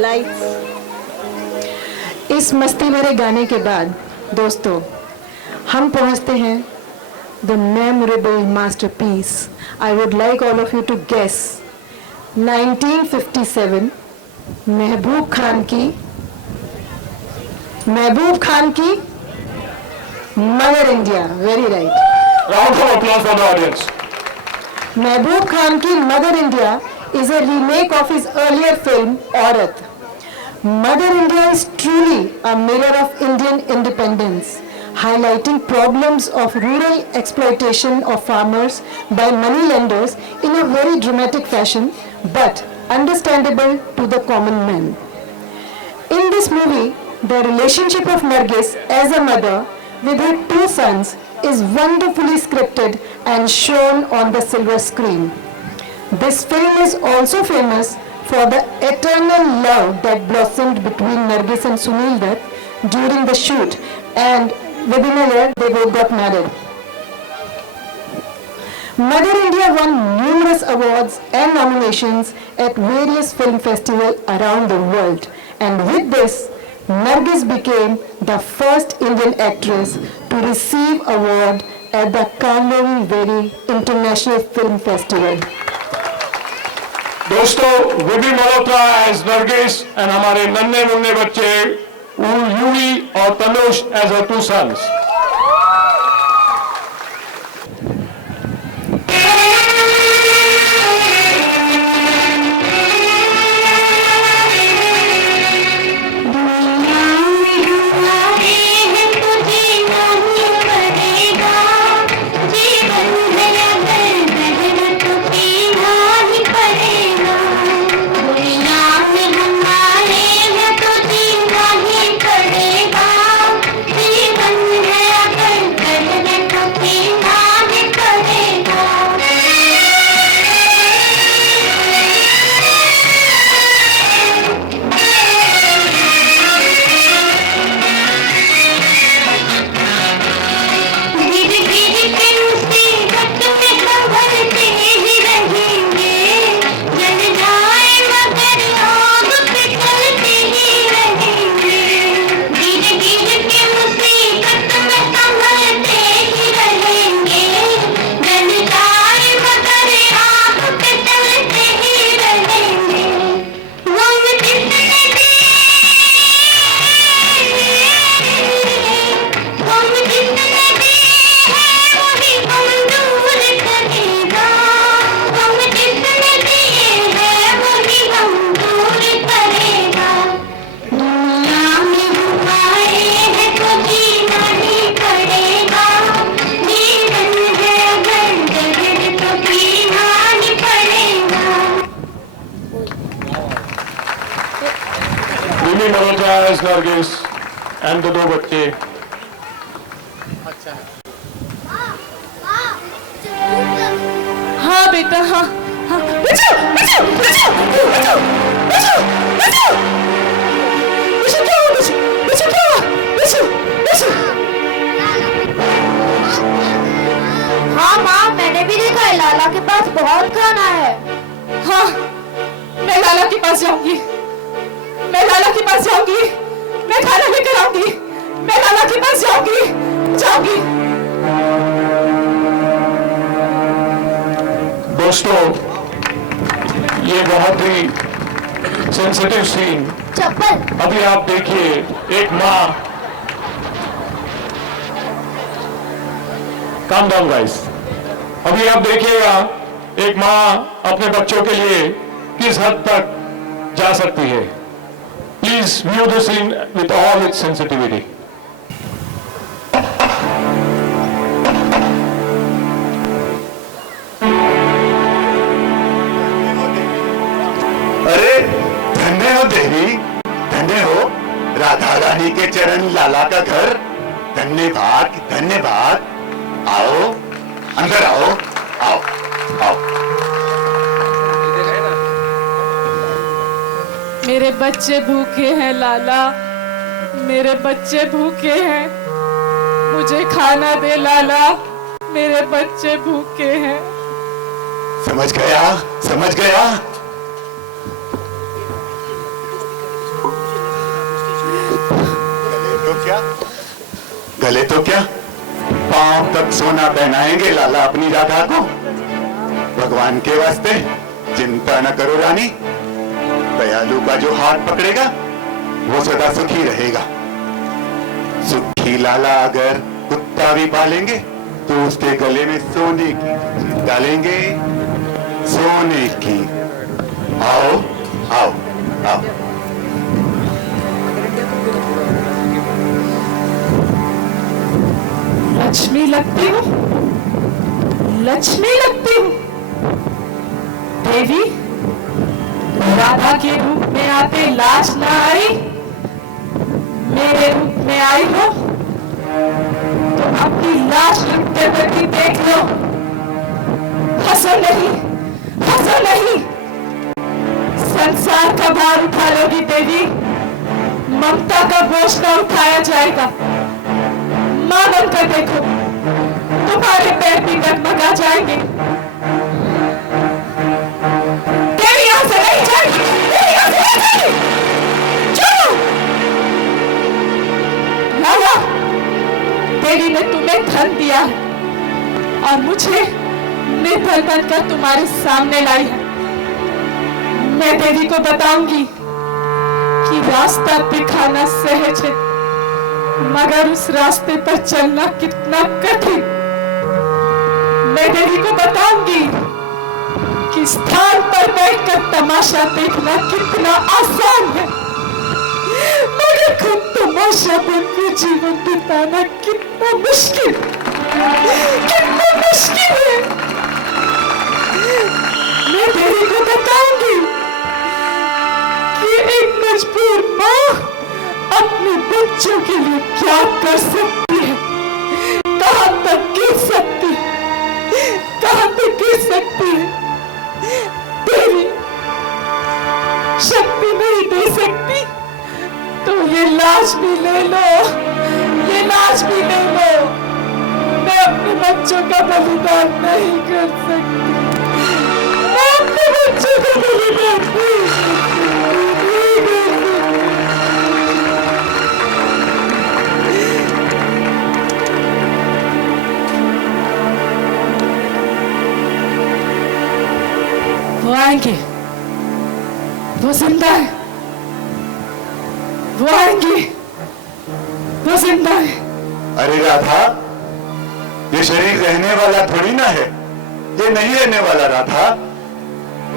Lights. इस मस्ती भरे गाने के बाद दोस्तों हम पहुंचते हैं the memorable masterpiece. I would like all of you to guess 1957 Mehboob Khan की Mother India. Very right. Round of applause for the audience. Mehboob Khan की Mother India is a remake of his earlier film Aurat. Mother India is truly a mirror of Indian independence, highlighting problems of rural exploitation of farmers by moneylenders in a very dramatic fashion, but understandable to the common man. In this movie, the relationship of Nargis as a mother with her two sons is wonderfully scripted and shown on the silver screen. This film is also famous for the eternal love that blossomed between Nargis and Sunil Dutt during the shoot, and within a year they both got married. Mother India won numerous awards and nominations at various film festivals around the world, and with this, Nargis became the first Indian actress to receive award at the Karlovy Vary International Film Festival. दोस्तों Vidhi Malhotra as Nargis and हमारे नन्हे मुन्ने बच्चे यूवी और Tanush as her two sons. Vidhi Malhotra as Nargis and दो बच्चे। हाँ बेटा, हाँ हाँ। बच्चों बच्चों बच्चों बच्चों बच्चों बच्चों बच्चों क्या हुआ? बच्चों क्या हुआ? बच्चों बच्चों। हाँ माँ, मैंने भी देखा है, लाला के पास बहुत खाना है। हाँ, मैं लाला के पास जाऊंगी, मैं लाला के पास जाऊंगी, मैं खाना लेकर आऊंगी, मैं लाला के पास जाऊंगी जाऊंगी। दोस्तों ये बहुत ही सेंसिटिव सीन चप्पल। अभी आप देखिए, एक माँ, काम डाउन गाइस, अभी आप देखिएगा एक माँ अपने बच्चों के लिए किस हद तक जा सकती है। Please view the seen with all it's sensitivity. अरे धन्य हो देवी, धन्य हो राधा रानी के चरण, लाला का घर। धन्यवाद धन्यवाद। आओ अंदर आओ, आओ आओ। मेरे बच्चे भूखे हैं लाला, मेरे बच्चे भूखे हैं, मुझे खाना दे लाला, मेरे बच्चे भूखे हैं। समझ गया समझ गया। गले तो क्या पांव तक सोना पहनाएंगे लाला अपनी राधा को। भगवान के वास्ते चिंता न करो रानी, दयालु का जो हाथ पकड़ेगा वो सदा सुखी रहेगा। सुखी लाला अगर कुत्ता भी पालेंगे तो उसके गले में सोने की चीज डालेंगे, सोने की। आओ आओ आओ। लक्ष्मी लगती हूँ, लक्ष्मी लगती हूँ। देवी, राधा के रूप में आते लाज न आई, मेरे रूप में आई हो तो अपनी लाज लुटते हुए देख लो। हंसो नहीं, हंसो नहीं। संसार का भार उठा लोगी देवी, ममता का बोझ न उठाया जाएगा। मां बनकर देखो, तुम्हारे पैर भी डगमगा जाएंगे। देवी यहां से नहीं जाएगी, देवी यहां से नहीं जाएगी। चलो लाला, देवी ने तुम्हें धन दिया है और मुझे निर्भर बनकर तुम्हारे सामने लाई है। मैं देवी को बताऊंगी कि रास्ता दिखाना सहज है, मगर उस रास्ते पर चलना कितना कठिन। मैं देवी को बताऊंगी कि स्थान पर बैठकर तमाशा देखना कितना आसान है, मगर खुद तमाशा बनकर जीवन बिताना कितना मुश्किल, कितना मुश्किल है। मैं देवी को बताऊंगी कि एक मजबूर माँ अपने बच्चों के लिए क्या कर सकती है, कहां तक गिर सकती है, कहां तक गिर सकती है। देवी शक्ति नहीं दे सकती तो ये लाज भी ले लो, ये लाज भी ले लो। मैं अपने बच्चों का बलिदान नहीं कर सकती, मैं अपने बच्चों का बलिदान नहीं कर सकती। वो आएंगे, वो जिंदा है, वो आएंगे, वो जिंदा है। अरे राधा, ये शरीर रहने वाला थोड़ी ना है, ये नहीं रहने वाला राधा।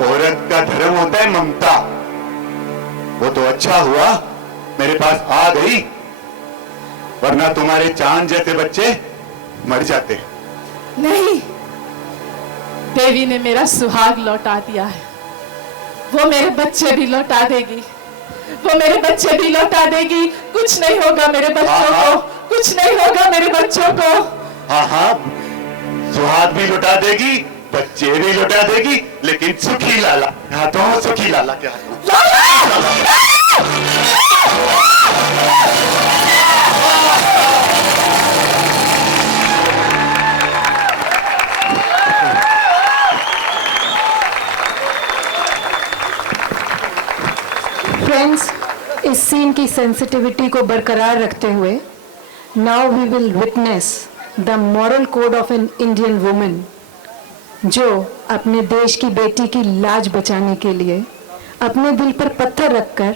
औरत का धर्म होता है ममता। वो तो अच्छा हुआ मेरे पास आ गई, वरना तुम्हारे चांद जैसे बच्चे मर जाते। नहीं, देवी ने मेरा सुहाग लौटा दिया है। वो मेरे बच्चे भी लौटा देगी, वो मेरे बच्चे भी लौटा देगी। कुछ नहीं होगा मेरे बच्चों को, कुछ नहीं होगा मेरे बच्चों को। हाँ हाँ, सुहाग भी लौटा देगी, बच्चे भी लौटा देगी, लेकिन सुखी लाला हाथों, सुखी लाला के हाथों। फ्रेंड्स, इस सीन की सेंसिटिविटी को बरकरार रखते हुए now we will witness the moral code of an Indian woman, जो अपने देश की बेटी की लाज बचाने के लिए अपने दिल पर पत्थर रखकर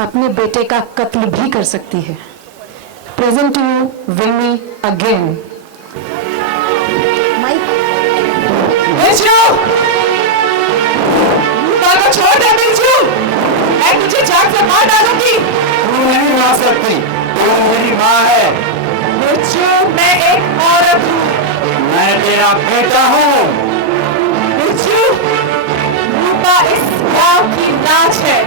अपने बेटे का कत्ल भी कर सकती है। प्रेजेंट टू यू विमी अगेन। छोड़ दे मिर्चू, मैं तुझे जान से मार डालूंगी। तू नहीं मार सकती, तू मेरी माँ है। मिर्चू, मैं एक औरत हूँ, मैं तेरा बेटा हूँ। मिर्चू, रूपा इस गांव की लाज है,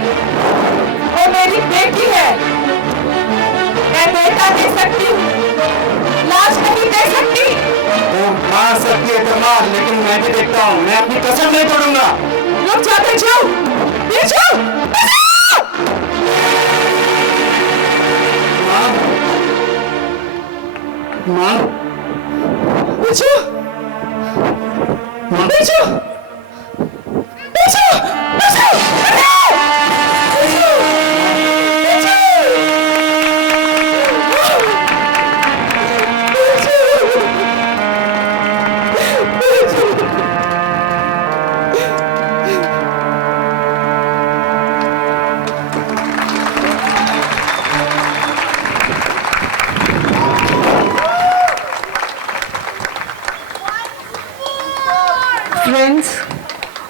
वो मेरी बेटी है। मैं बेटा दे सकती हूँ, लाज नहीं दे सकती। तू मार सकती है तो मार, लेकिन मैं भी देखता हूँ, मैं अपनी कसम नहीं तोड़ूंगा। रुक जा मिर्चू, मिर्चू, माँ, माँ, मिर्चू, मिर्चू, मिर्चू, मिर्चू, मिर्चू,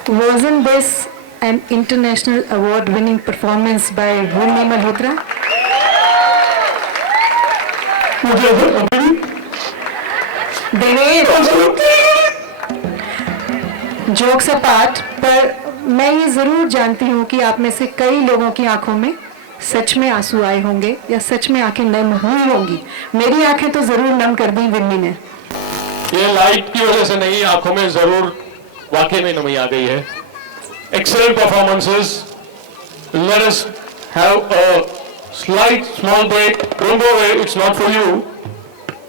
Wasn't this an international award-winning performance by Bhumi Malhotra? मुझे अभी देवेश, जोक्स अपार्ट, पर मैं ये जरूर जानती हूँ कि आप में से कई लोगों की आंखों में सच में आंसू आए होंगे या सच में आंखें नम हुई होंगी। मेरी आंखें तो जरूर नम कर दी विन्नी ने। ये लाइट की वजह से नहीं, आंखों में जरूर वाकई में नमी आ गई है। Excellent performances. Let us have a slight small break. Don't go away, it's not for you.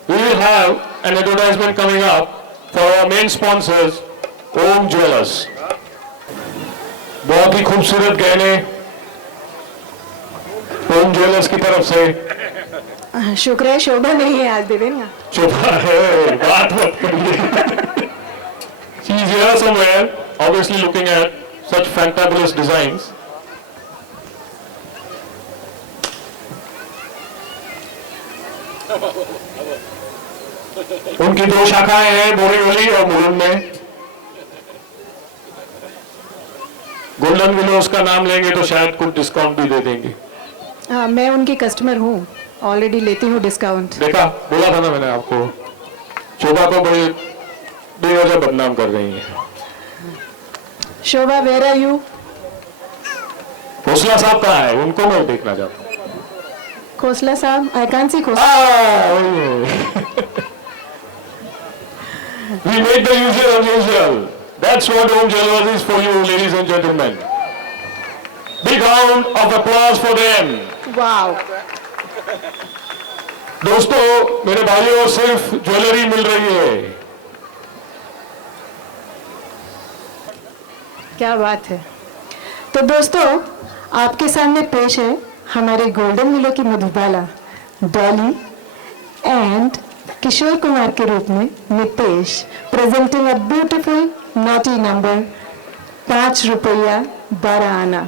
We will have an advertisement coming up for our main sponsors, Om Jewelers. बहुत ही खूबसूरत गहने ओम ज्वेलर्स की तरफ से। शुक्र है शोभा नहीं है आज देवेंद्र। शोभा है, बात मत करिए। She is here somewhere, obviously looking at such fantabulous designs. उनकी दो शाखाएं हैं, बोरीवली और मुलुंड में। गोल्डन विलोस का नाम लेंगे तो शायद कुछ डिस्काउंट भी दे देंगे। हाँ, मैं उनकी कस्टमर हूँ, ऑलरेडी लेती हूँ डिस्काउंट। देखा, बोला था ना मैंने आपको, शोभा को बड़े बेवजह बदनाम कर रही है। शोभा, वेयर आर यू? खोसला साहब कहाँ है? उनको मैं देखना चाहता हूँ। खोसला साहब, I can't see Khosla. We make the usual unusual. That's what Om Jewelers is for you, ladies and gentlemen. Big round of applause for them. Wow. दोस्तों, मेरे भाइयों, सिर्फ ज्वेलरी मिल रही है। क्या बात है। तो दोस्तों, आपके सामने पेश है हमारे गोल्डन विलो की मधुबाला डॉली एंड किशोर कुमार के रूप में Nitesh, presenting a beautiful naughty number 5 रुपया 12 आना।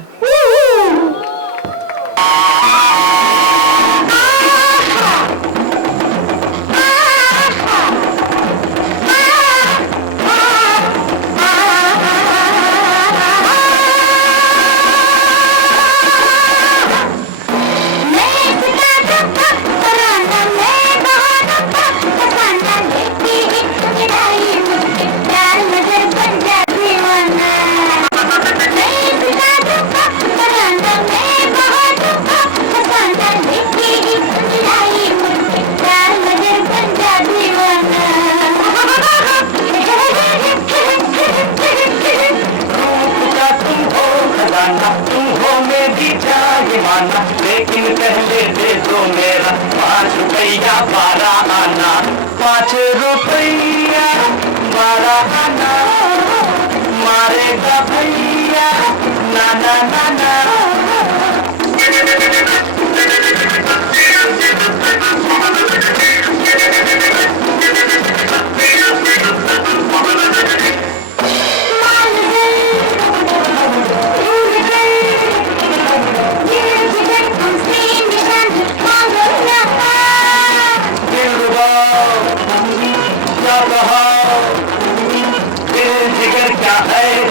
लेकिन पहले दे दो मेरा 5 रुपया 12 आना। 5 रुपया 12 आना मारेगा भैया ना ना ना ना।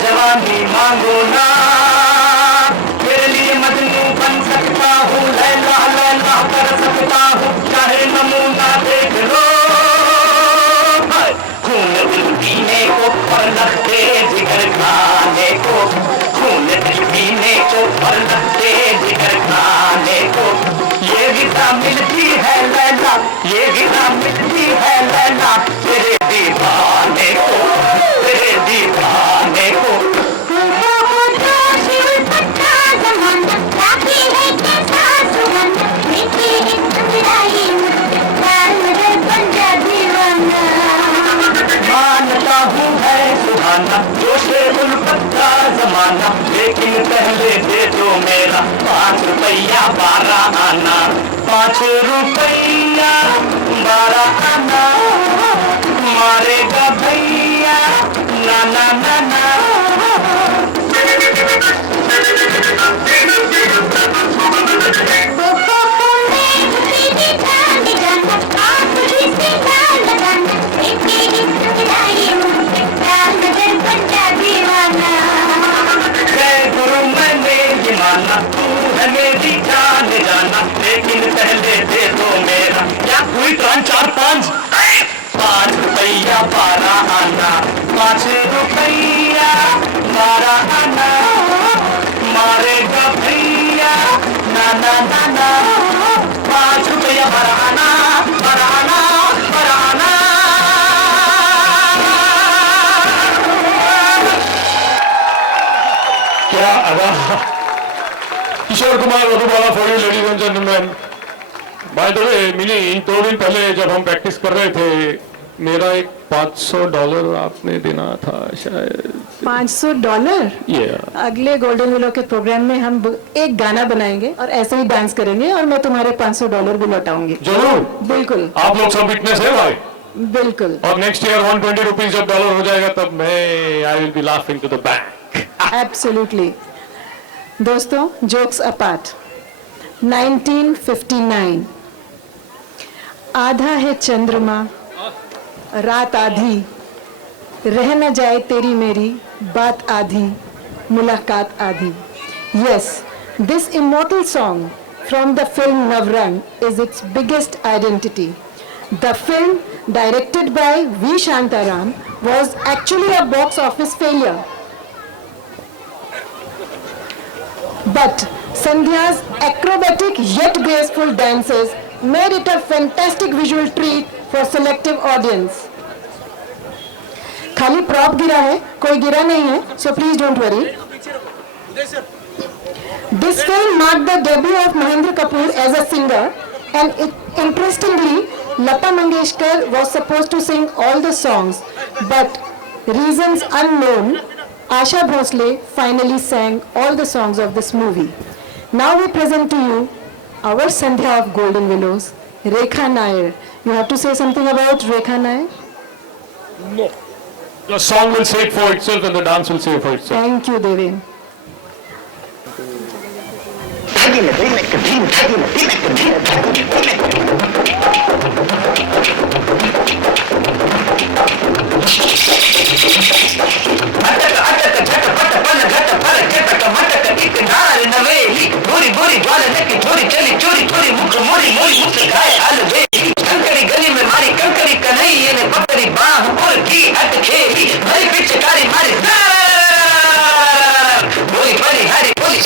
जवानी मांगो ना, तेरे लिए मजनू बन सकता हूँ, लैला लैला कर सकता हूँ, चाहे नमूना देख लो। खून दिल पीने को पर लगते जिगर खाने को, खून दिल पीने को पर लगते जिगर खाने को। ये गिरा मिलती है लैला, ये गिरा मिलती है लैला, तेरे दीवाने को, तेरे दीवाने को। मानता हूँ है सुहाना जोशे उल्फत का जमाना, लेकिन पहले दे दो मेरा 5 रुपया 12 आना। 5 रुपया 12 आना मारेगा भैया ना ना ना ना। Kishore Kumar Madhubala for you ladies and gentleman. By the way Mini, 2 दिन पहले जब हम प्रैक्टिस कर रहे थे, मेरा एक $500 आपने देना था शायद। $500? अगले गोल्डन विलो के प्रोग्राम में हम एक गाना बनाएंगे और ऐसे ही डांस करेंगे और मैं तुम्हारे $500 भी लौटाऊंगी। जरूर, बिल्कुल। आप लोग सब विटनेस है भाई। बिल्कुल। और नेक्स्ट ईयर 120 रुपीज जब डॉलर हो जाएगा तब मैं I will be laughing to the bank. Absolutely. दोस्तों, जोक्स अपार्ट, 1959, आधा है चंद्रमा, रात आधी, रह न जाए तेरी मेरी बात आधी, मुलाकात आधी। Yes, this immortal song from the film Navrang is its biggest identity. The film, directed by V. Shantaram, was actually a box office failure. But Sandhya's acrobatic yet graceful dances made it a fantastic visual treat for selective audience. खाली prop गिरा है, कोई गिरा नहीं है, so please don't worry. This film marked the debut of Mahendra Kapoor as a singer, and interestingly, Lata Mangeshkar was supposed to sing all the songs, but reasons unknown, Asha Bhosle finally sang all the songs of this movie. Now we present to you our Sandhya of Golden Willows, Rekha Nair. You have to say something about Rekha Nair? No. The song will say it for itself and the dance will say it for itself. Thank you, Devi. कंकड़ी गली में मारी कंकड़ी कन्हैया ने पकड़ी बाह और की अटखेली भरी पिचकारी मारी बोली बड़ी हरी बोली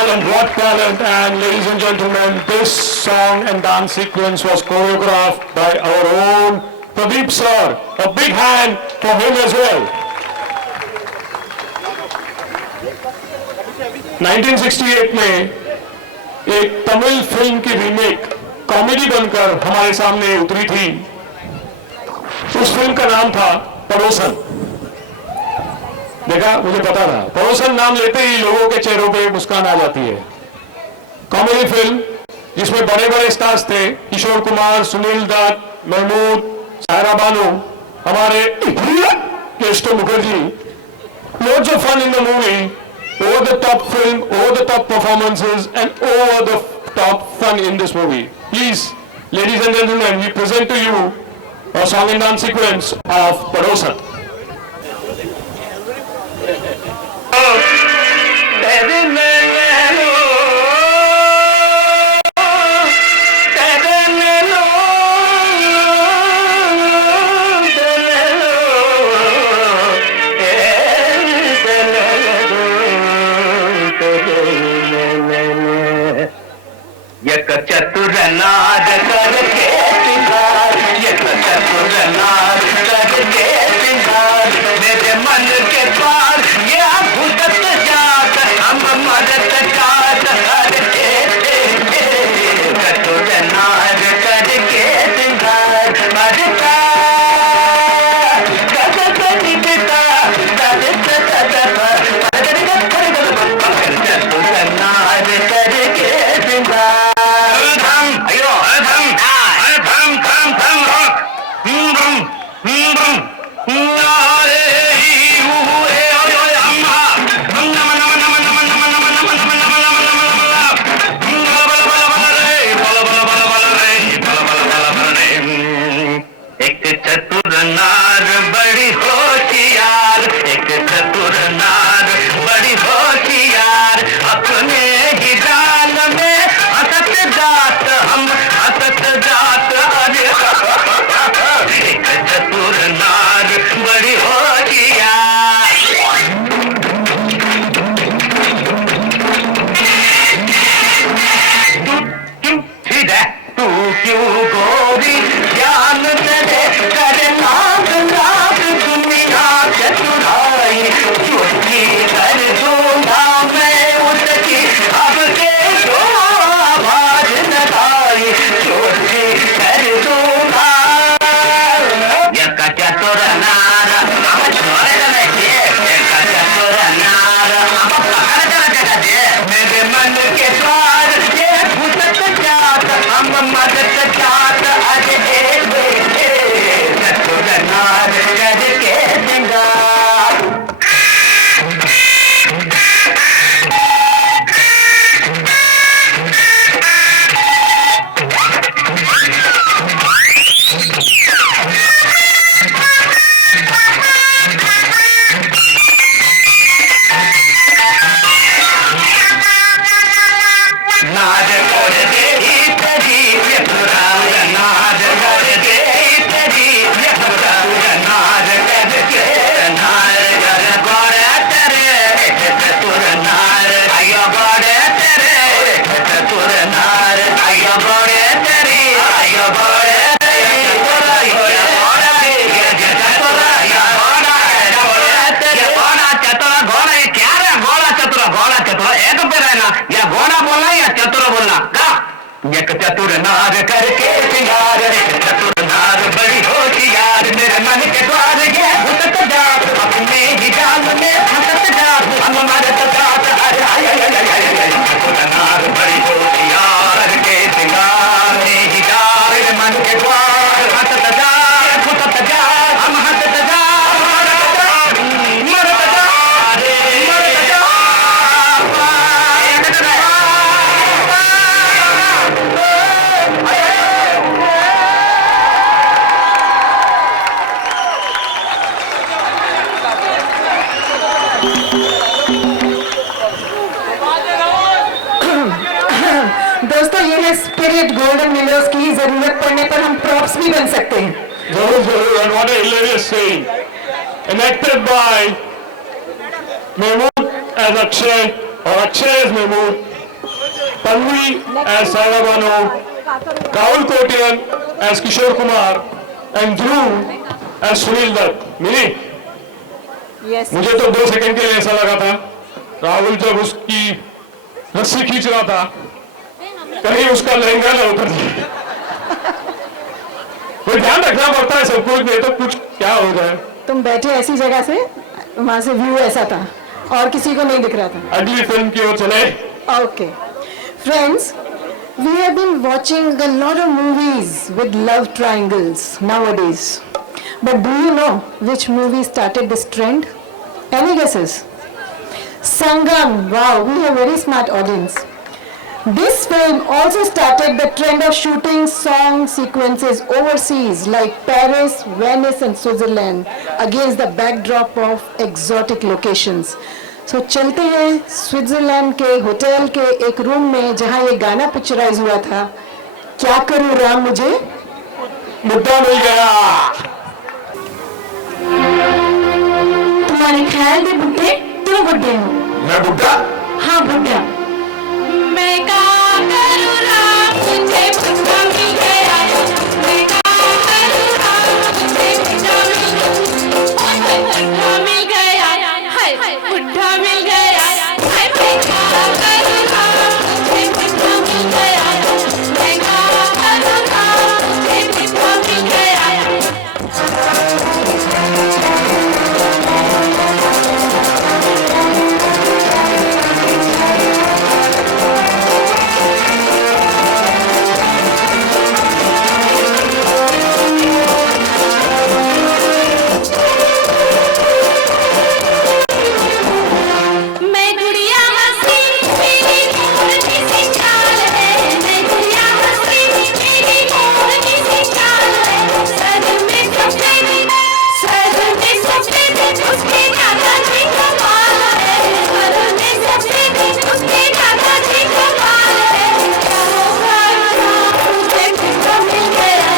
talent, what talent. And ladies and gentlemen, this song and dance sequence was choreographed by our own Pradeep sir. A big hand for him as well. 1968 में एक तमिल फिल्म की रीमेक कॉमेडी बनकर हमारे सामने उतरी थी। उस फिल्म का नाम था पड़ोसन। देखा, मुझे पता था। पड़ोसन नाम लेते ही लोगों के चेहरों पे मुस्कान आ जाती है। कॉमेडी फिल्म जिसमें बड़े बड़े स्टार्स थे, किशोर कुमार, सुनील दत्त, महमूद, सायरा बानो, हमारे Keshav Mukherjee. Loads of fun in the movie, over the top film, over the top performances, and over the top fun in this movie. Please, ladies and gentlemen, we present to you a song and dance sequence of Padosan. चतुर नाद करके सिंगार, ये चतुर नाद करके सिंगार, मेरे मन के पार ये भुगत जात, हम मदद जात करके चतुर नाद करके सिंगार, मदता चतुर नार करके सिंगार, चतुर नार बड़ी होशियार, मेरे मन के द्वार ये भुगत जात, अपने ही जाल में फंसत जात, हम मरत जात, अरे चतुर नार बड़ी होशियार के सिंगार में ही जाल, मेरे मन के द्वार हंसत जात, फुसत जात, हम हंसत जात, मरत जात, मरत जात, मरत जात। दोस्तों, ये है स्पिरिट गोल्डन मिलर्स की। जरूरत पड़ने पर हम प्रॉप्स भी बन सकते हैं। जरूर जरूर। And what a hilarious scene. Enacted by Mahmood as Akshay, or Akshay as Mahmood, Tanvi as Saga Bano, Rahul Kotian as Kishore Kumar, and Dhruv as Sunil Dutt. Milli? Yes. मुझे तो 2 second के लिए ऐसा लगा था राहुल जब उसकी रस्सी खींच रहा था कहीं उसका लहंगा ना उतर जाए। कोई ध्यान रखना पड़ता है सब कुछ, नहीं तो कुछ क्या हो जाए। तुम बैठे ऐसी जगह से, वहां से व्यू ऐसा था और किसी को नहीं दिख रहा था। अगली फिल्म की ओर चले। Okay. Friends, we have been watching a lot of movies with love triangles nowadays. But do you know which movie started this trend? Any guesses? Sangam. Wow, we have very smart audience. This film also started the trend of shooting song sequences overseas like Paris, Venice and Switzerland against the backdrop of exotic locations. So चलते हैं Switzerland के hotel के एक room में जहां ये गाना picturise हुआ था, क्या करूं राम मुझे मुद्दा मिल गया। तुम्हारे ख्याल में बुड्ढे तुम बुड्ढे हो। मैं बुड्ढा? हाँ बुड्ढा। मैं क्या करूँ राम मुझे बुड्ढा मिल गया, मैं क्या करूँ राम मुझे बुड्ढा मिल गया, हाय बुड्ढा मिल गया, हाय मैं क्या करूँ राम मुझे बुड्ढा मिल गया, मैं क्या करूँ राम मुझे बुड्ढा मिल गया। मैं गुड़िया हंसी मेरी मोर की सी चाल है, मैं गुड़िया हंसी मेरी मोर की सी चाल है, सर में सफेद उसके दादाजी कमाल है, सर में सफेद उसके दादाजी कमाल है, क्या होगा राम मुझे बुड्ढा मिल गया,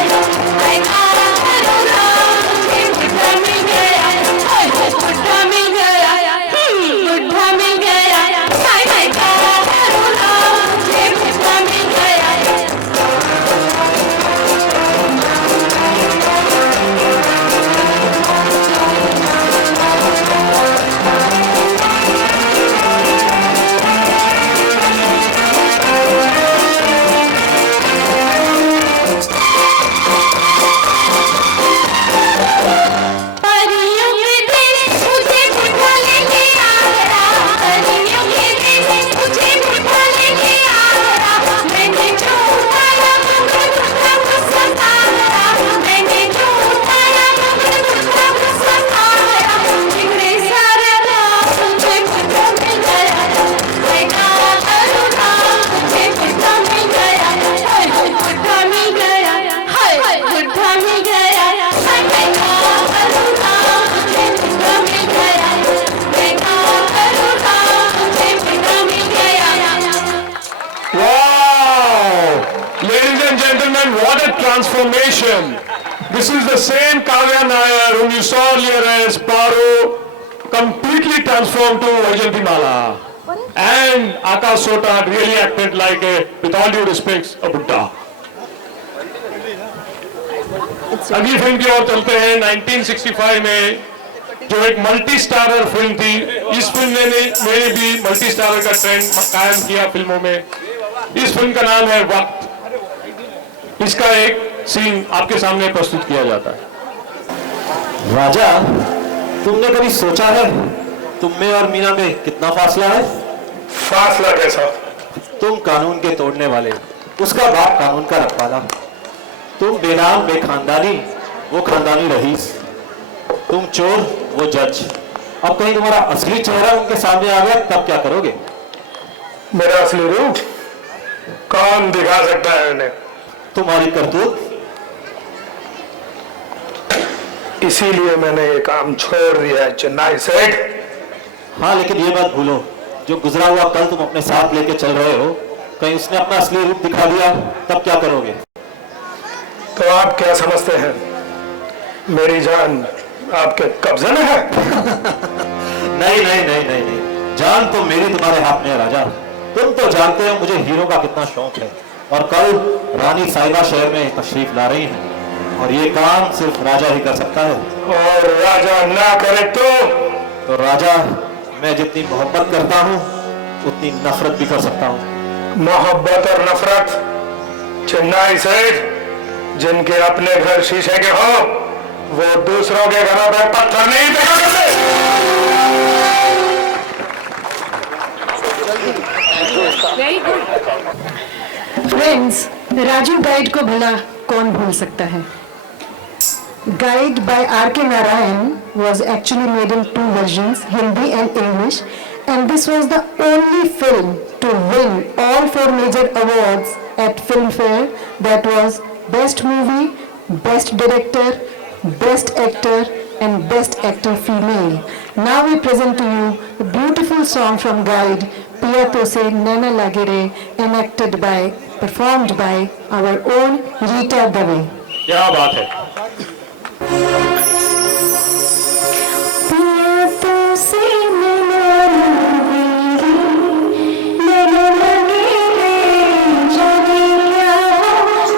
मैं क्या करूँ राम मुझे बुड्ढा मिल गया, हाय बुड्ढा मिल गया, बुड्ढा मिल गया, हाय मैं क्या करूँ राम मुझे बुड्ढा मिल गया। परियों के देश मुझे बुड्ढा लेके आ रहा, परियों के देश मुझे बुड्ढा लेके आ रहा, मैंने जो उठाया मुझे बुड्ढा गुस्सा आ रहा, मैंने जो उठाया मुझे बुड्ढा गुस्सा आ रहा, बिगड़े सारे राम मुझे बुड्ढा मिल गया, मैं क्या करूँ राम मुझे बुड्ढा मिल गया, हाय बुड्ढा मिल गया, हाय बुड्ढा मिल गया, हाय मैं क्या करूँ राम मुझे बुड्ढा मिल गया, मैं क्या करूँ राम मुझे बुड्ढा मिल गया। Wow! Ladies and gentlemen, what a transformation! This is the same Kavya Nair whom you saw earlier as Paro, completely transformed to Vaijayantimala. And Akash Sota really acted like a, with all due respects, a Buddha. अगली film की ओर चलते हैं। 1965 में जो एक multi starrer film थी, इस film ने भी मल्टी स्टारर का ट्रेंड कायम किया फिल्मों में। इस फिल्म का नाम है वक्त। इसका एक सीन आपके सामने प्रस्तुत किया जाता है। राजा, तुमने कभी सोचा है तुम में और मीना में कितना फासला है? फासला कैसा? तुम कानून के तोड़ने वाले, उसका बाप कानून का रखवाला। तुम बेनाम बेखानदानी, वो खानदानी रईस। तुम चोर, वो जज। अब कहीं तुम्हारा असली चेहरा उनके सामने आ गया, तब क्या करोगे? मेरा असली रूप कौन दिखा सकता है उन्हें? तुम्हारी करतूत। इसीलिए मैंने ये काम छोड़ दिया है, चेन्नई सेठ। हाँ, लेकिन ये बात भूलो, जो गुजरा हुआ कल तुम अपने साथ लेके चल रहे हो, कहीं उसने अपना असली रूप दिखा दिया, तब क्या करोगे? तो आप क्या समझते हैं मेरी जान आपके कब्जे में है? नहीं नहीं नहीं नहीं नहीं, जान तो मेरी तुम्हारे हाथ में है राजा। तुम तो जानते हो मुझे हीरो का कितना शौक है, और कल रानी साहिबा शहर में तशरीफ ला रही हैं, और ये काम सिर्फ राजा ही कर सकता है। और राजा ना करे तो राजा, मैं जितनी मोहब्बत करता हूँ उतनी नफरत भी कर सकता हूँ। मोहब्बत और नफरत चेन्नई से जिनके अपने घर शीशे के हो, वो दूसरों के घरों पे पत्थर नहीं फेंका करते। फ्रेंड्स, राजू गाइड को भला कौन भूल सकता है? Guide by R.K. Narayan was actually made in two versions, Hindi and English, and this was the only film to win all 4 major awards at Filmfare. That was Best Movie, Best Director, Best Actor, and Best Actor Female. Now we present to you a beautiful song from Guide, Piya Tose Naina Lage Re, performed by our own Rita Dave. क्या बात है। पिया तो से नैना लगे रे, नैना लगे रे, जाने क्या लगे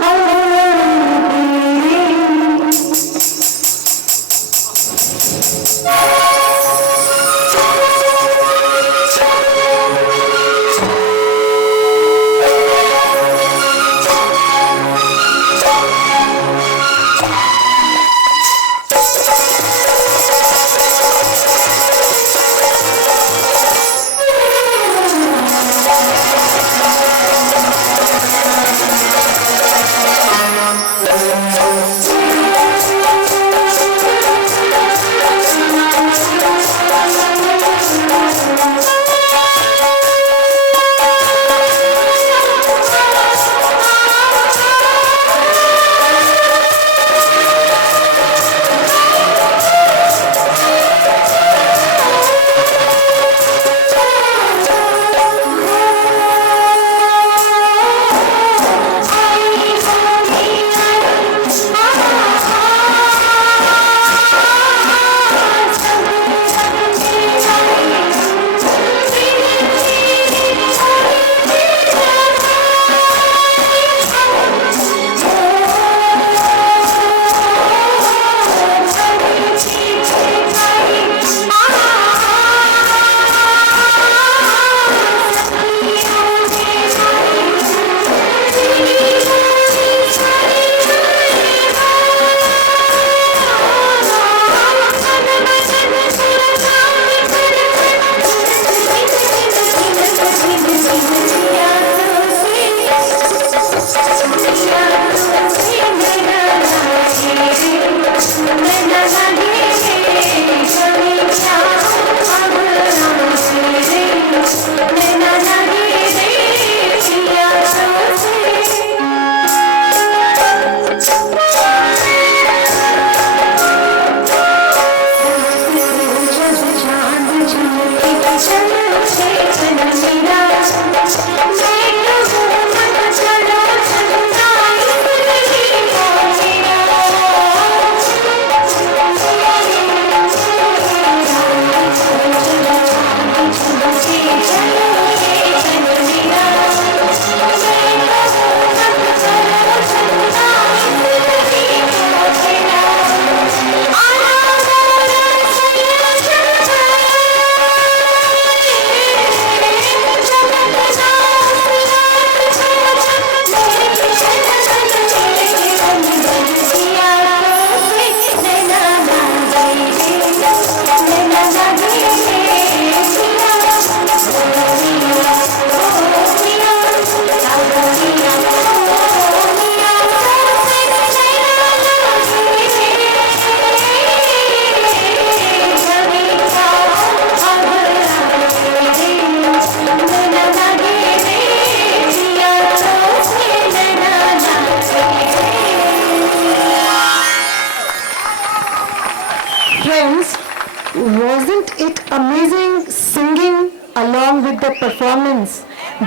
Wasn't it amazing singing along with the performance?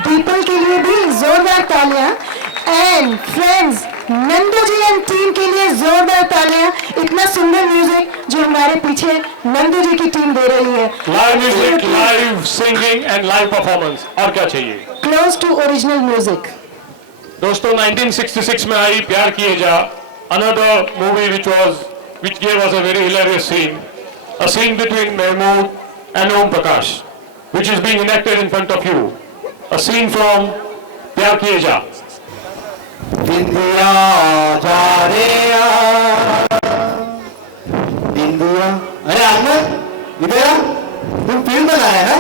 Deepal के लिए भी जोरदार तालियां and friends, Nandu ji and team के लिए जोरदार तालियां। इतना सुंदर म्यूजिक जो हमारे पीछे नंदू जी की टीम दे रही है। Live music, live singing and live performance, और क्या चाहिए? close to original music. दोस्तों 1966 में आई प्यार किए जा, another movie which gave us a very hilarious scene, a scene between Mehmood and Om Prakash, which is being enacted in front of you, a scene from प्यार किए जा. India जा रे इंदिया, अरे आनंद इधर आ, तुम फिल्म बनाया है?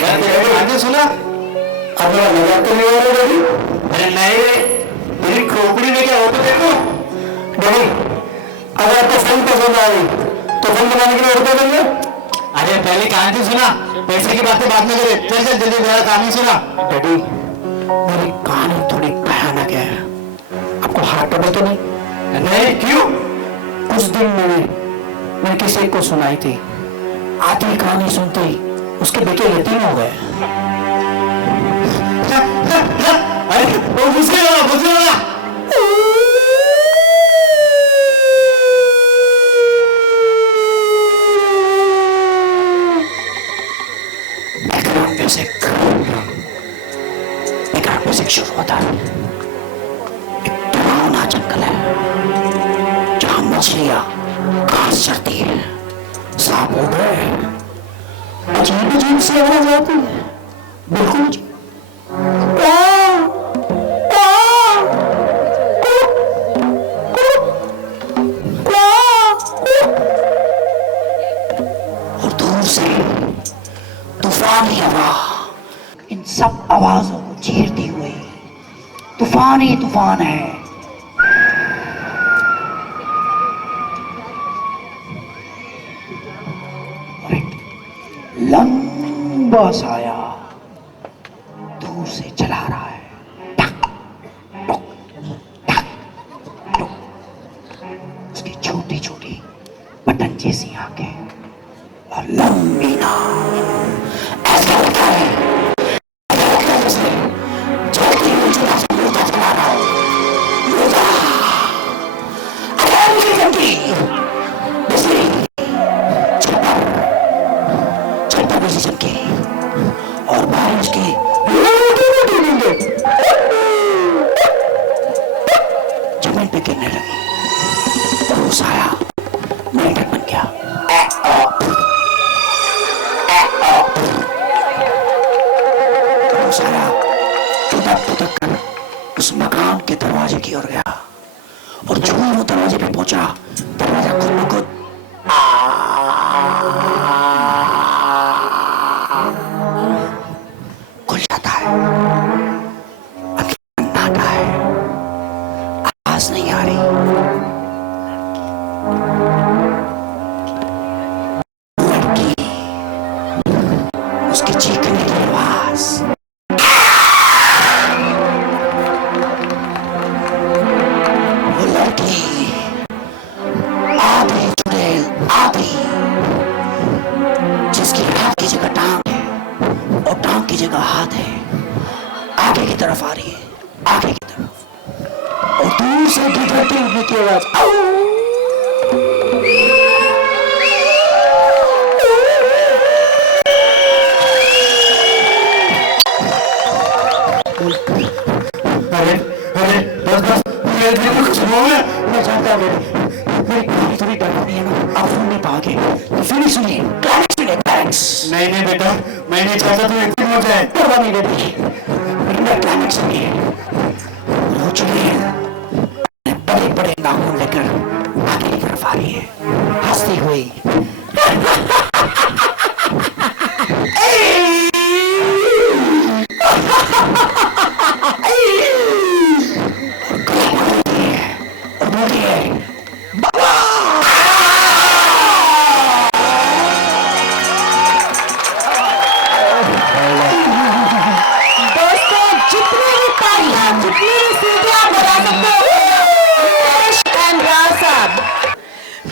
मैं तेरे गाने सुना, अब मेरा मजाक तो नहीं हो रहा डैडी? अरे नहीं रे, तेरी खोपड़ी में क्या होता देखो डैडी. अगर आपको फिल्म पसंद आई तो फिल्म बनाने के लिए रुपए देंगे. अरे पहले कहानी सुना, पैसे की बातें बाद में करे. चल चल जल्दी मेरा कहानी सुना. डैडी मेरी कहानी थोड़ी भयानक है, आपको हार्ट ट्रबल तो नहीं? नहीं, क्यों? कुछ दिन मैंने किसी को सुनाई थी, आधी कहानी सुनते ही उसके बेटे यतीम हो गए. अरे वो मुझसे लगा. म्यूजिक शुरू होता है. एक डरावना जंगल है जहां मछलियां घास चरती है, सांप उड़ रहे हैं, अजीब अजीब सी आवाज आती है, बिल्कुल और दूर से तूफानी हवा इन सब आवाजों को चीरती हुई तूफान ही तूफान है. और एक लंबा साया दूर से चला रहा है. टक, टक, टक, टक. उसकी छोटी छोटी बटन जैसी आंखें और लंबी नाक. ऐसा लगता है और बारिश के जमीन पे गिरने लगी. वो साया मेंढक बन गया. वो साया टुटक कर उस मकान के दरवाजे की ओर गया और जो वो दरवाजे पे पहुंचा, दरवाजा खुद ब खुद खुल जाता है. अभी सन्नाटा है, आवाज नहीं आ रही. लड़की, उसकी चीखने की आवाज. वो लड़की आधी चुड़ैल, आधी, जिसकी हाथ की जगह टांग है और टांग की जगह हाथ है, आगे की तरफ आ रही है, आगे की तरफ. और दूर से गिरते उठने की आवाज. अरे अरे बस मेरे कुछ हो गया. मैं जानता हूँ मेरी कहानी थोड़ी डरावनी है ना, आप सुन नहीं पाओगे. फिर सुनिए, क्लाइमेक्स सुनिए, क्लाइमेक्स. नहीं बेटा, मैं नहीं चाहता तुम एक्टिव हो जाए. परवाह नहीं बेटी, लेकिन क्लाइमेक्स सुनिए. वो चुड़ैल बड़े बड़े नाखून लेकर आगे की तरफ आ रही है, हंसती हुई.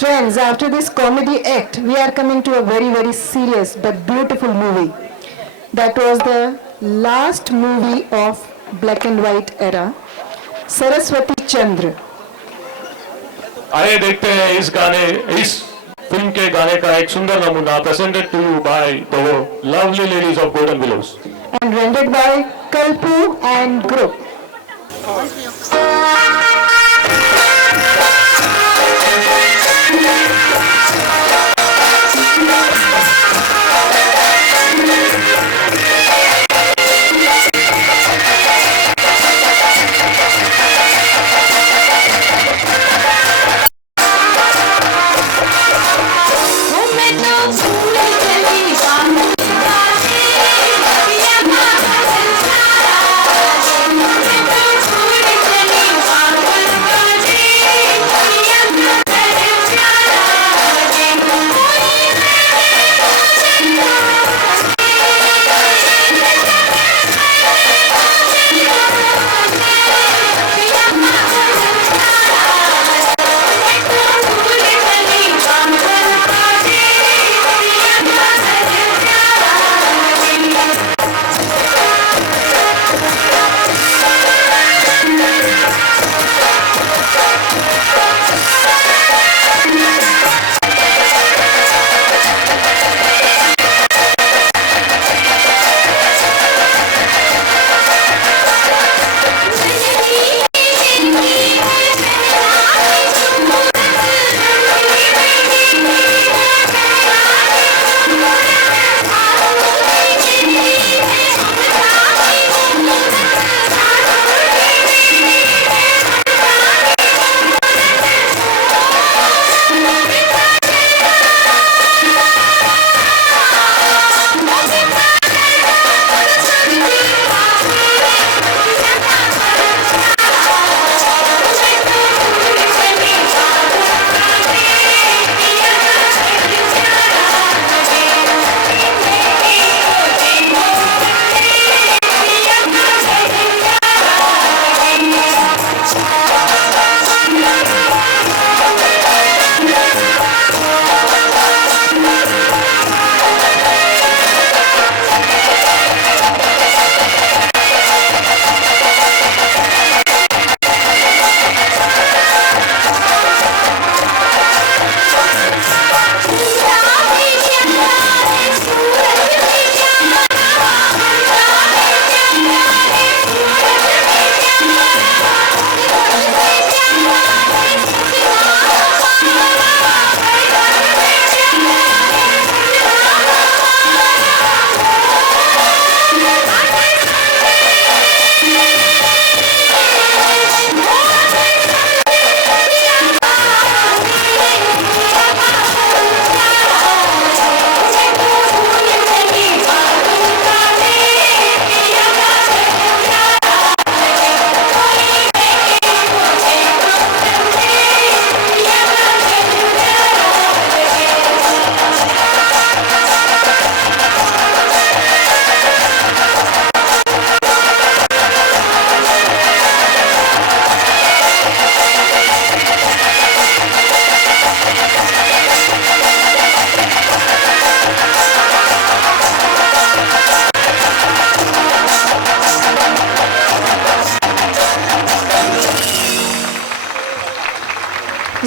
Friends, after this comedy act, we are coming to a very, very serious but beautiful movie. That was the last movie of black and white era, Saraswati Chandra. आइए देखते हैं इस फिल्म के गाने का एक सुंदर नमूना, presented to you by the lovely ladies of Golden Willows. And rendered by Kalpu and group.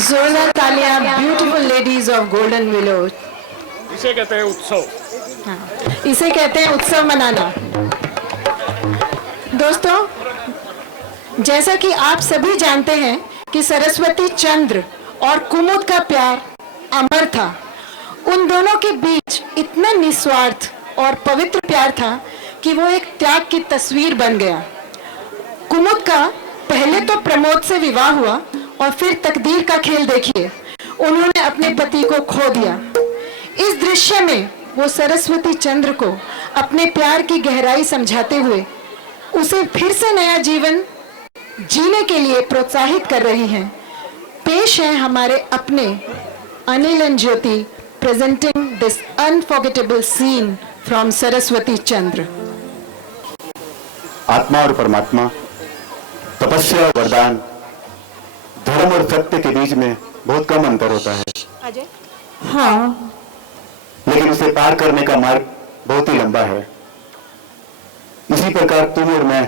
जोरदार तालियां beautiful ladies of golden willow. इसे कहते हैं उत्सव। इसे कहते हैं उत्सव मनाना। दोस्तों, जैसा कि आप सभी जानते हैं कि सरस्वती चंद्र और कुमुद का प्यार अमर था। उन दोनों के बीच इतना निस्वार्थ और पवित्र प्यार था कि वो एक त्याग की तस्वीर बन गया। कुमुद का पहले तो प्रमोद से विवाह हुआ और फिर तकदीर का खेल देखिए, उन्होंने अपने पति को खो दिया। इस दृश्य में वो सरस्वती चंद्र को अपने प्यार की गहराई समझाते हुए उसे फिर से नया जीवन जीने के लिए प्रोत्साहित कर रही हैं। पेश है हमारे अपने Anil and Jyoti presenting this unforgettable scene from Saraswatichandra. आत्मा और परमात्मा, तपस्या और वरदान, धर्म और सत्य के बीच में बहुत कम अंतर होता है। अजय? हाँ, लेकिन उसे पार करने का मार्ग बहुत ही लंबा है। इसी प्रकार तुम और मैं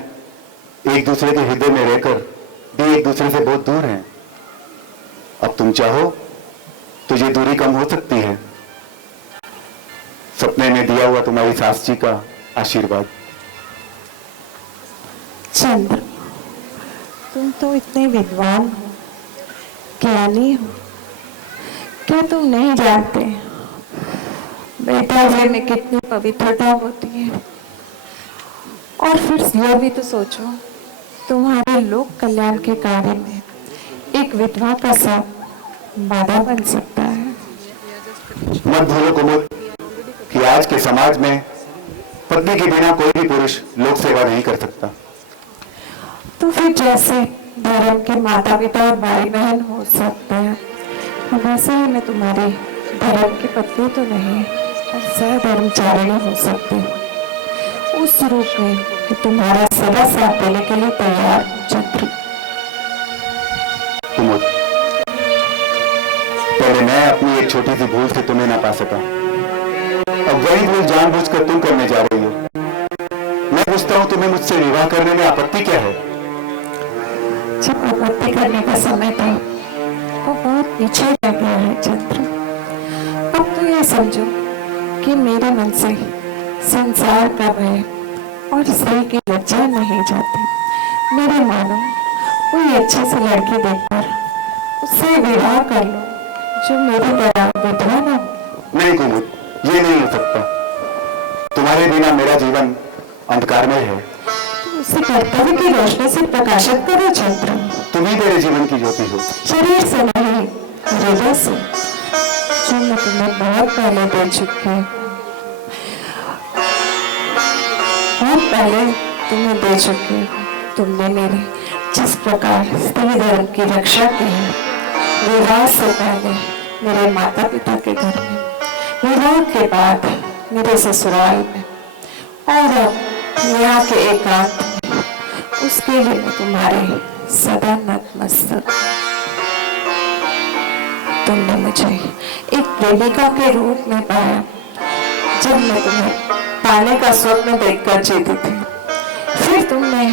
एक दूसरे के हृदय में रहकर भी एक दूसरे से बहुत दूर हैं। अब तुम चाहो तो ये दूरी कम हो सकती है। सपने में दिया हुआ तुम्हारी सास जी का आशीर्वाद। चंद्र, तुम तो इतने विद्वान हो, ज्ञानी हो, क्या तुम नहीं जानते बेटा जी में कितनी पवित्रता होती है? और फिर यह भी तो सोचो, तुम्हारे लोक कल्याण के कार्य में एक विधवा का साथ बाधा बन सकता है। मत भूलो कुमुद कि आज के समाज में पत्नी के बिना कोई भी पुरुष लोक सेवा नहीं कर सकता। तो फिर जैसे धर्म के माता पिता और भाई बहन हो सकते हैं, वैसे ही मैं तुम्हारी धर्म की पत्नी तो नहीं और सहधर्मचारिणी हो सकती हूँ, उस रूप में कि तुम्हारा सदा साथ देने के लिए तैयार हूँ चंद्र। कुमुद, पहले मैं अपनी एक छोटी सी भूल से तुम्हें ना पा सका, अब वही भूल जानबूझकर तुम करने जा रही हो। मैं पूछता हूँ, तुम्हें मुझसे विवाह करने में आपत्ति क्या है? जब आपत्ति करने का समय था वो बहुत पीछे रह गया है चंद्र। अब तो ये समझो कि मेरे मन से संसार का भय और स्त्री की लज्जा नहीं जाती। मेरे मानो कोई अच्छी सी लड़की देखकर उससे विवाह कर लो जो मेरी तरह विधवा ना हो। नहीं कुमुद, ये नहीं हो सकता। तुम्हारे बिना मेरा जीवन अंधकारमय है। तो उसे कर्तव्य की रोशनी से प्रकाशित करो चंद्र। तुम ही मेरे जीवन की ज्योति हो। शरीर से नहीं, हृदय से, जो मैं तुम्हें बहुत पहले दे चुकी हूँ। बहुत पहले तुम्हें दे चुकी हूँ। तुमने मेरी जिस प्रकार स्त्री धर्म की रक्षा की है, विवाह से पहले मेरे माता पिता के घर में, विवाह के बाद मेरे ससुराल में, और अब यहाँ के एकांत में, उसके लिए मैं तुम्हारे सदा नतमस्तक। तुमने मुझे एक प्रेमिका के रूप में पाया जब मैं तुम्हें पाने का स्वप्न देखकर जीती थी। फिर तुमने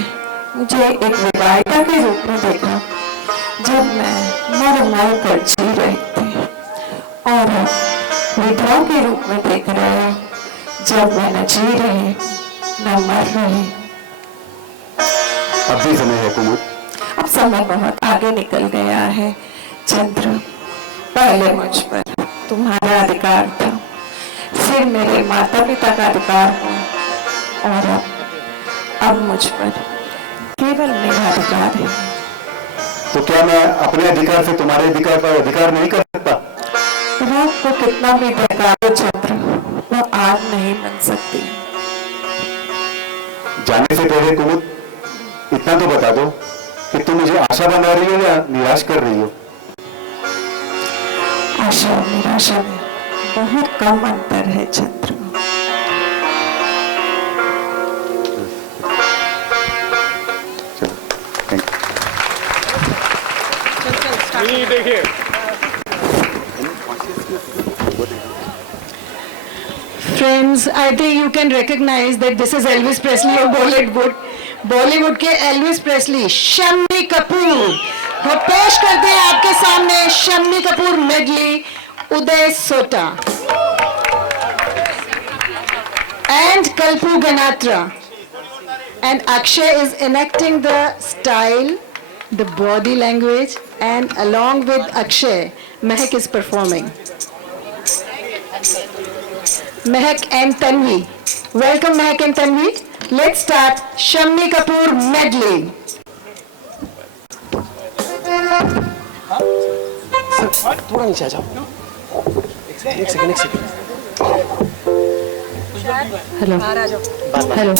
मुझे एक विवाहिता के रूप में देखा जब मैं मर मर कर जी रही थी, और विधवा के रूप में देख रहे हो जब मैं न जी रही न मर रही। अब भी समय है कुमुद। अब समय बहुत आगे निकल गया है चंद्र। पहले मुझ पर तुम्हारा अधिकार था, फिर मेरे माता पिता का अधिकार हो, और अब मुझ पर केवल मेरा अधिकार है। तो क्या मैं अपने अधिकार से तुम्हारे अधिकार पर अधिकार नहीं कर सकता? रात को कितना भी बहकाओ चंद्र, वो आग नहीं बन सकती। जाने से पहले कुमुद, इतना तो बता दो कि तुम मुझे आशा बना रही हो या निराश कर रही हो? आशा और निराशा में बहुत कम अंतर है चंद्र। देखिए, Friends, I think you can recognize that this is Elvis Presley of Bollywood. Bollywood के एल्विस प्रेस्ली, शम्मी कपूर। वो पेश करते हैं आपके सामने शम्मी कपूर मेडली, उदय सोटा and Kalpu Ganatra. And Akshay is enacting the style, the body language, and along with Akshay, Mehak is performing. Mehak and Tanvi. Welcome Mehak and Tanvi. Let's start Shammi Kapoor medley. थोड़ा नीचे आ जाओ। एक second. Hello hello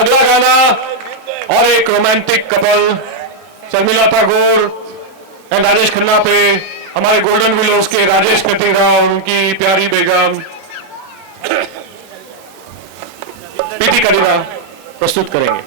अगला गाना और एक romantic couple Sharmila Tagore and Rajesh Khanna पे हमारे गोल्डन विलोज के राजेश कटेरा और उनकी प्यारी बेगम पीटी करीरा प्रस्तुत करेंगे।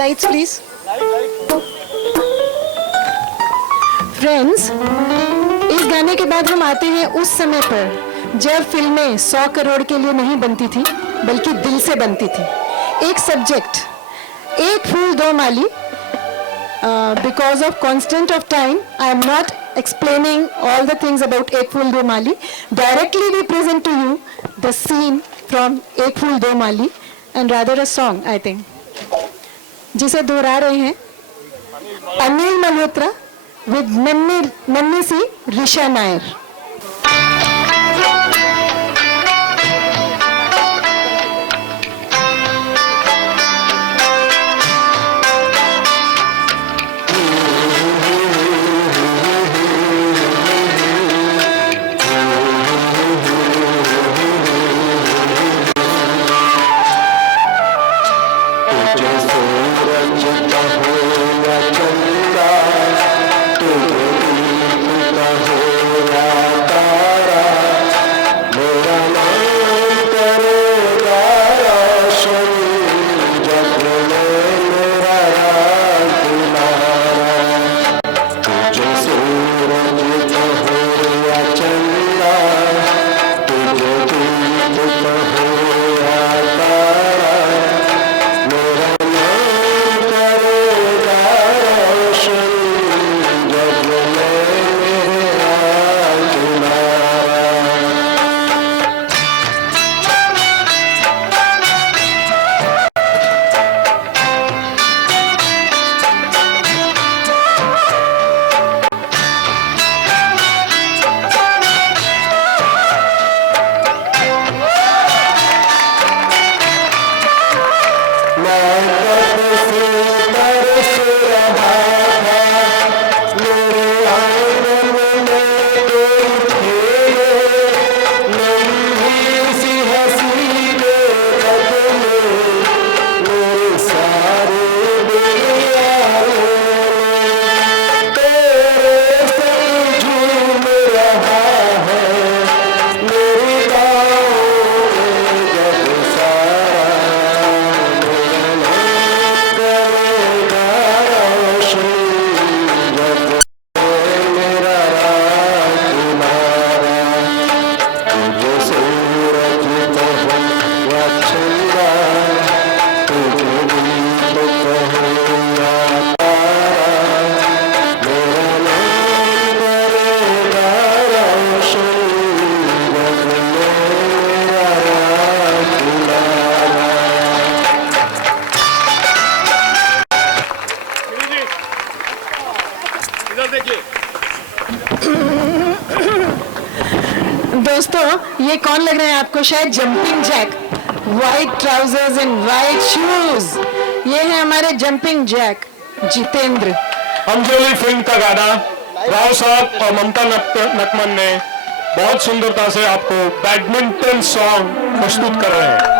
Lights please. Friends, इस गाने के बाद हम आते हैं उस समय पर जब फिल्में 100 करोड़ के लिए नहीं बनती थी बल्कि दिल से बनती थी। एक सब्जेक्ट, एक फूल दो माली। Because of constraint of time, I am not explaining all the things about Ek Phool Do Mali. Directly we present to you the scene from Ek Phool Do Mali and rather a song, I think, जिसे दोहरा रहे हैं Anil Malhotra with नन्ही सी रिशा नायर। दोस्तों ये कौन लग रहा है आपको? शायद jumping jack, white trousers and white shoes, ये है हमारे jumping jack Jitendra. Anjali film का गाना राव साहब और ममता नकमन ने बहुत सुंदरता से आपको बैडमिंटन सॉन्ग प्रस्तुत कर रहे हैं।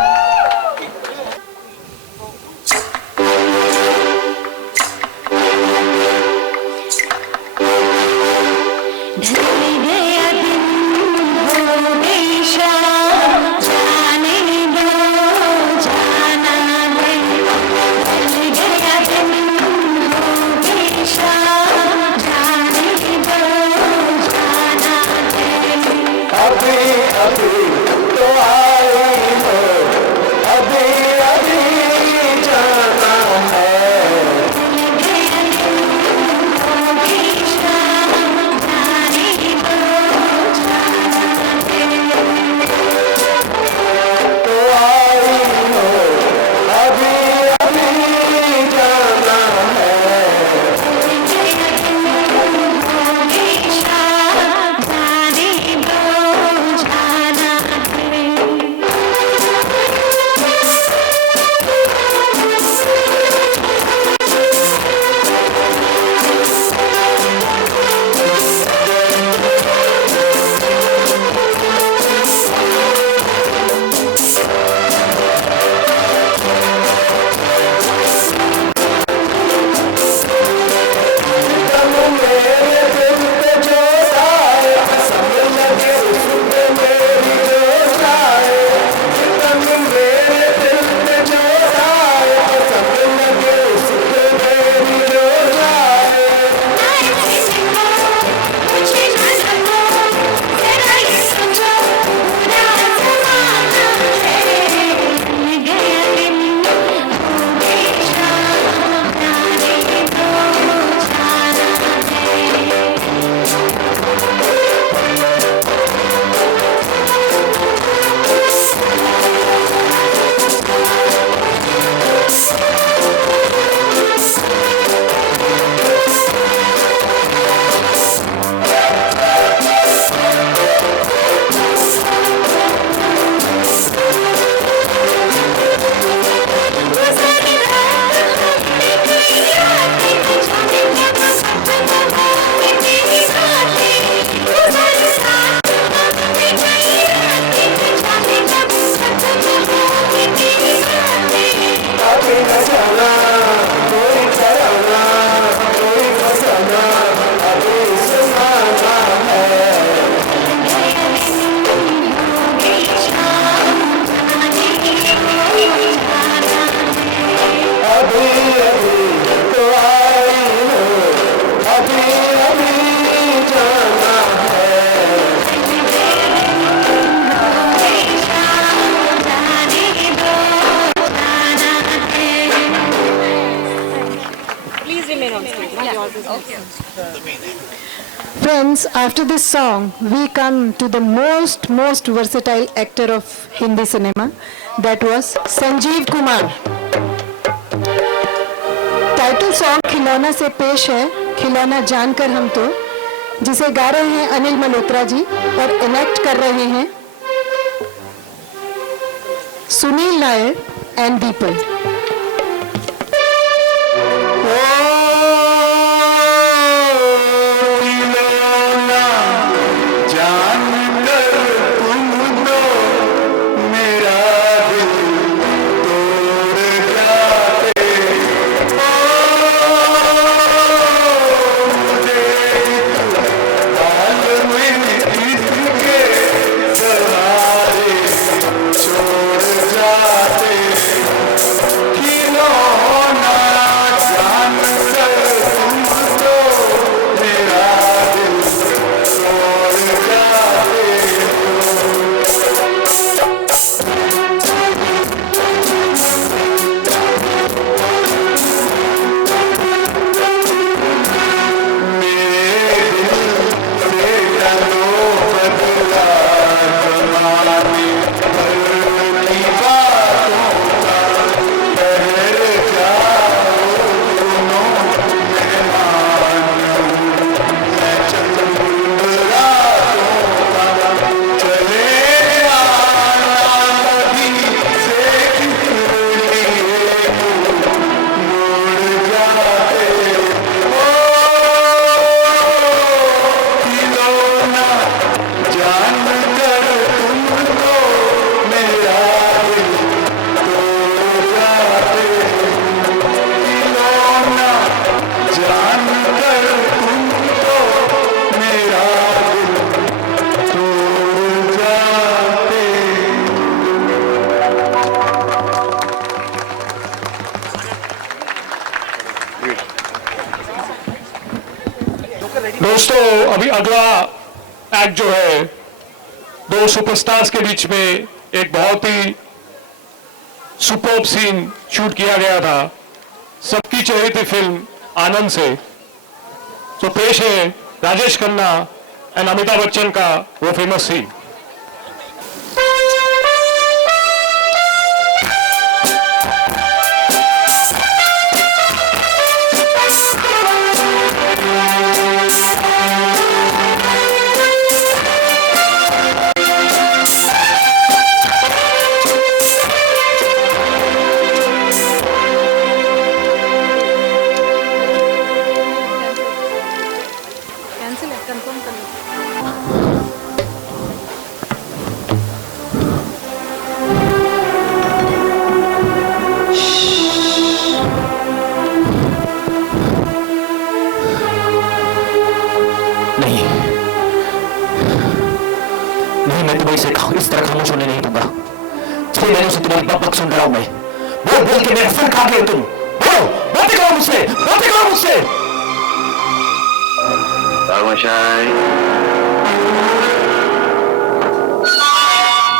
Friends, after this song, we come to the most versatile actor of Hindi cinema. That was Sanjeev Kumar. Title song खिलौना से पेश है खिलौना जानकर हम तो, जिसे गा रहे हैं अनिल मल्होत्रा जी और इनेक्ट कर रहे हैं सुनील नायर एंड दीपल। दोस्तों, अभी अगला एक्ट जो है, दो सुपरस्टार्स के बीच में एक बहुत ही सुपर्ब सीन शूट किया गया था, सबकी चहेती फिल्म आनंद से। तो पेश है राजेश खन्ना एंड अमिताभ बच्चन का वो फेमस सीन। नहीं, मैं तुम्हें इस तरह खामोश होने नहीं दूंगा। 6 महीनों से तुम्हारी बक सुन रहा हूं मैं। बोल बोल के मेरा सर खा गए तुम। बोलो, बातें करो मुझसे, बातें करो मुझसे। खामोशाई,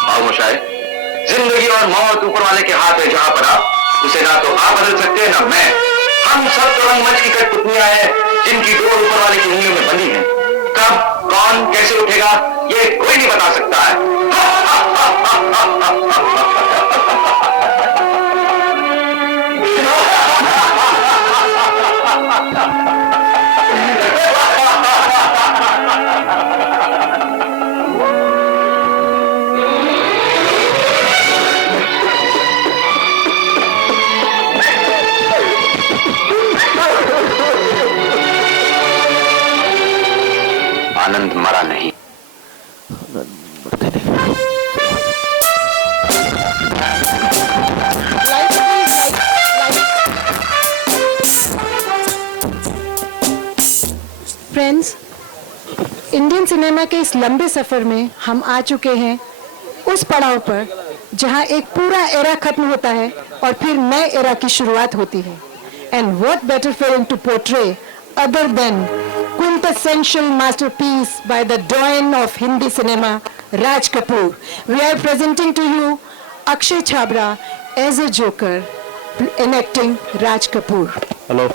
खामोशाई। जिंदगी और मौत ऊपर वाले के हाथ है, जहां पर आप उसे ना तो आप बदल सकते हैं ना मैं। हम सब तो रंगमंच की कठपुतलियां हैं, जिनकी डोर ऊपर वाले की उंगलियों में बंधी है। कब, कौन, कैसे उठेगा, ये कोई नहीं बता सकता है। आनंद मरा नहीं। फ्रेंड्स, इंडियन सिनेमा के इस लंबे सफर में हम आ चुके हैं उस पड़ाव पर जहां एक पूरा एरा खत्म होता है और फिर नए एरा की शुरुआत होती है। And what better film to portray other than quintessential masterpiece by the doyen of Hindi cinema, Raj Kapoor. We are presenting to you Akshay Chhabra as a Joker, enacting Raj Kapoor. Hello.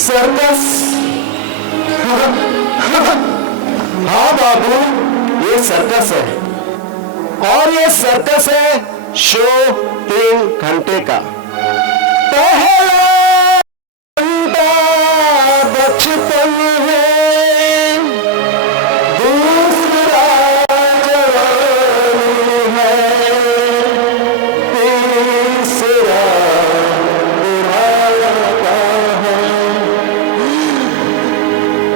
Circus. हाँ बाबू, ये circus है और ये circus है show 3 घंटे का। पहला घंटा बचपन है, दूसरा जवानी है, तीसरा बुढ़ापा है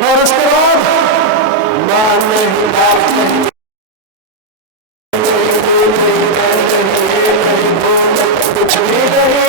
और उसके बाद मान नहीं बात कुछ भी नहीं।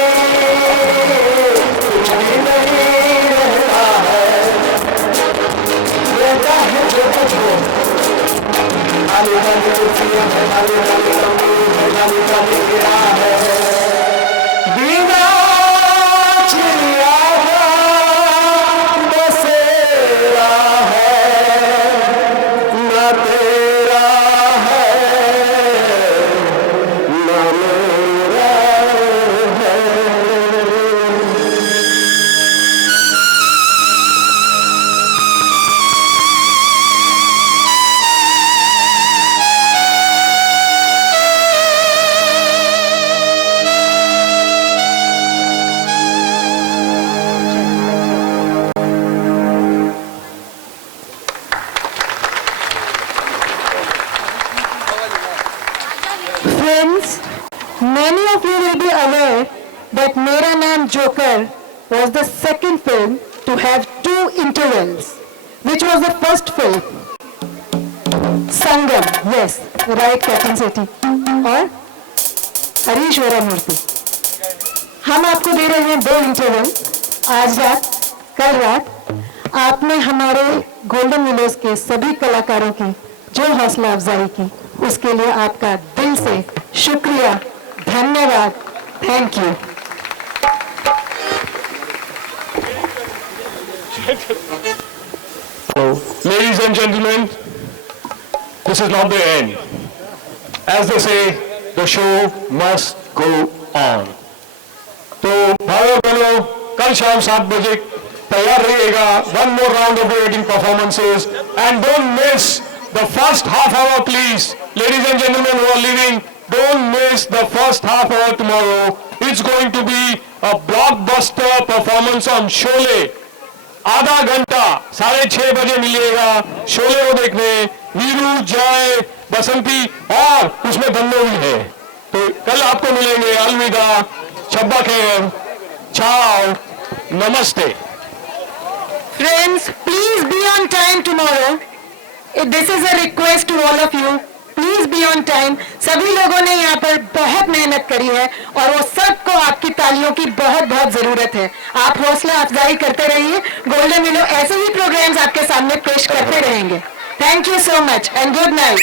that Mera Naam Joker was the second film to have 2 intervals. Which was the first film? Sangam, yes, right, Captain Sethi. और हरीश वरामूर्ति. हम आपको दे रहे हैं 2 इंटरवल. आज रात, कल रात आपने हमारे गोल्डन विलोज के सभी कलाकारों की जो हौसला अफजाई की, उसके लिए आपका दिल से शुक्रिया, धन्यवाद, thank you. Ladies and gentlemen, this is not the end. As they say, the show must go on. तो भाइयों बहनों, कल शाम 7 बजे तैयार रहिएगा. One more round of waiting performances and don't miss the first half hour, please. Ladies and gentlemen who are leaving, don't miss the first half hour tomorrow. It's going to be a blockbuster performance on Sholay. आधा घंटा 6:30 बजे मिलिएगा शोले को देखने. वीरू, जय, बसंती और उसमें धन्नो भी है. तो कल आपको मिलेंगे. अलविदा, शब्बा खैर, चाओ, नमस्ते. Friends, please be on time tomorrow. This is a request to all of you. Please be on time. सभी लोगों ने यहाँ पर बहुत मेहनत करी है और वो सबको आपकी तालियों की बहुत बहुत जरूरत है. आप हौसला अफजाई करते रहिए. गोल्डन विलो ऐसे ही प्रोग्राम्स आपके सामने पेश करते रहेंगे. Thank you so much and good night.